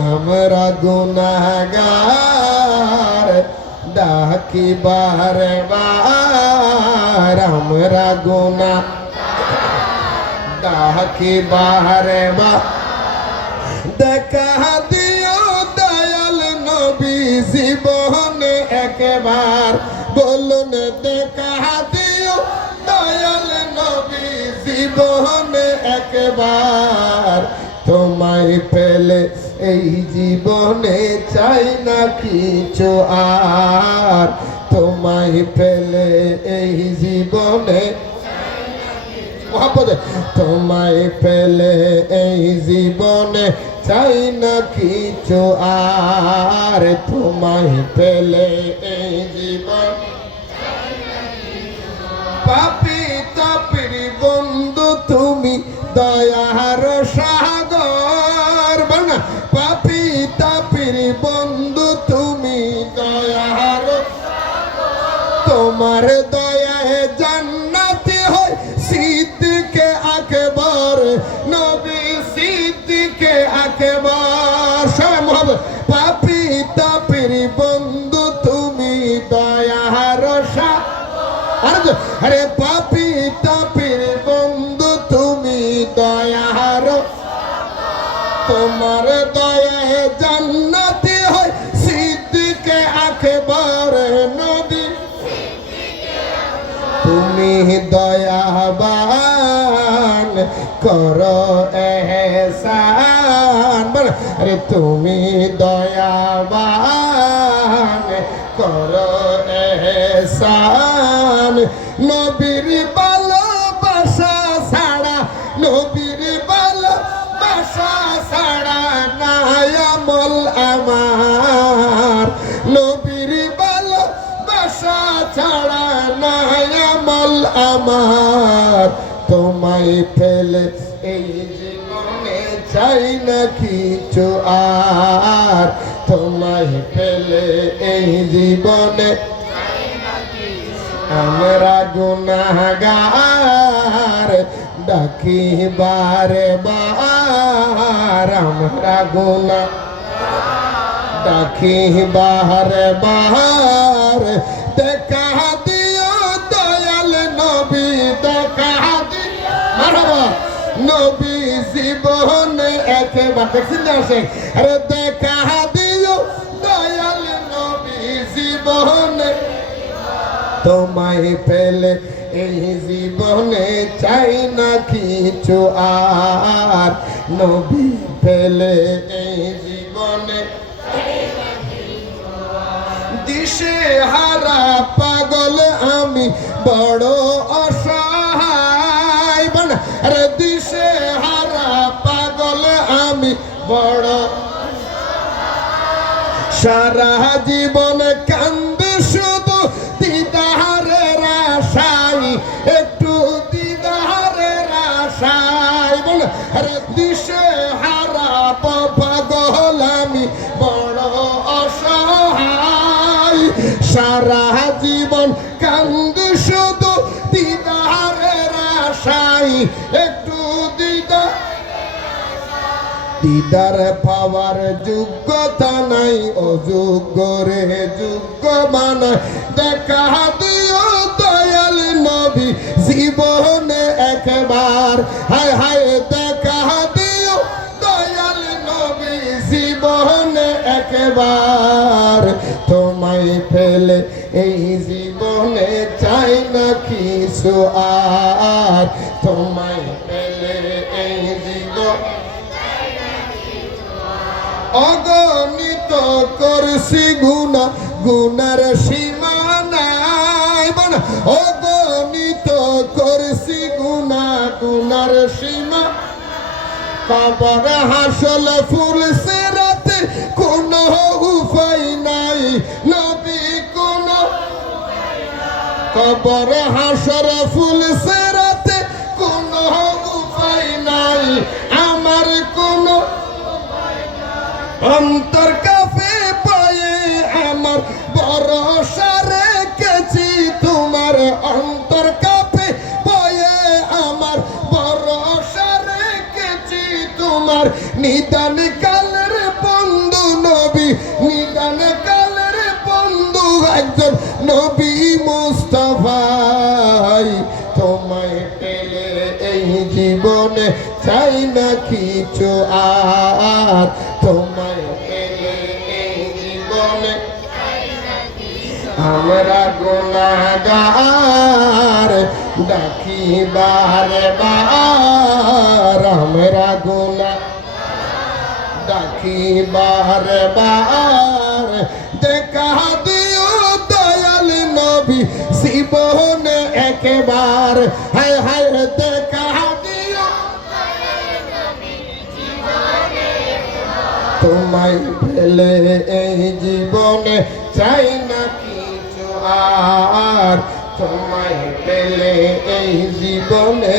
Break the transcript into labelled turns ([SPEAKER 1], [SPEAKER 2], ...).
[SPEAKER 1] আমরা গুনাগার ডাকি বারে বার আমরা গুনা ডাকি বারে বার দেখা দিও দয়াল নবী জীবনে একবার বলুন দেখা দিও দয়াল নবী জীবনে একবার তোমায় পেলে এই জীবনে চাই না কিছু আর। তোমায় পেলে এই জীবনে তোমায় পেলে এই জীবনে চাই না কিছু আর। তোমায় পেলে এই জীবন পাপি তাপির বন্ধু তুমি দয়ার আরে পাপি তাপির বন্ধু, তুমি দয়ার। তোমার দয়ায় জান্নাতি হয় সিদ্দিকে আকবর নবী। তুমি দয়াবান, করো এহসান। আরে তুমি দয়াবান, করো নবীর ভালোবাসা ছাড়া, নবীর ভালোবাসা ছাড়া নাই আমল আমার। নবীর ভালোবাসা ছাড়া নাই আমল আমার। তোমায় ফেলে এই জীবনে চাই না কিছু আর। তোমায় ফেলে এই জীবনে আমরা গুনাগার ডাকি বারে বার আমরা গুনা ডাকি বারে বার দেখা দিও দয়াল নবী দেখা দিও নবী জীবনে একবার দেখছেন আরে দেখা তোমায় পেলে এই জীবনে চাই না কিছু আর। নবী পেলে এই জীবনে দিশে হারা পাগল আমি বড় অসহায়। বানা আরে দিশে হারা পাগল আমি বড় সারা জীবন কান্দে একটু দিদারের আশাই বল, আরে দিশে হারা পাগল আমি বড় অসহায়। সারা জীবন কান্দে শুধু দিদারের আশাই একটু দিদার দিদার পাওয়ার যোগ্যতা নাই, অযোগ্য রে যোগ্য বানায় দেখা জীবনে একবার। হায় হায়, দেখা দিও দয়াল নবী, জীবনে একবার। তোমায় ফেলে এই জীবনে চাই না কিছু আর। তোমায় ফেলে এই জীবন অগণিত করছি গুণা গুনার সীমা কবর হাসল ফুল সেরাতে কোন উপায় নাই নবী কোন কবর হাসর ফুল সেরাতে নিদান কালের বন্ধু নবী, নিদান কালের বন্ধু একজন নবী মুস্তাফাই। তোমায় পেলে এই জীবনে চাই না কিছু আর। তোমায় পেলে এই জীবনে আমরা গুণাগার ডাকি বারে বার। আমরা গুণা ডাকি বারে বার দেখা দিও দয়াল নবী জীবনে একবার। হায় হায়, দেখা দিও তোমায় ফেলে এই জীবনে চাই না কিছু আর। তোমায় পেলে এই জীবনে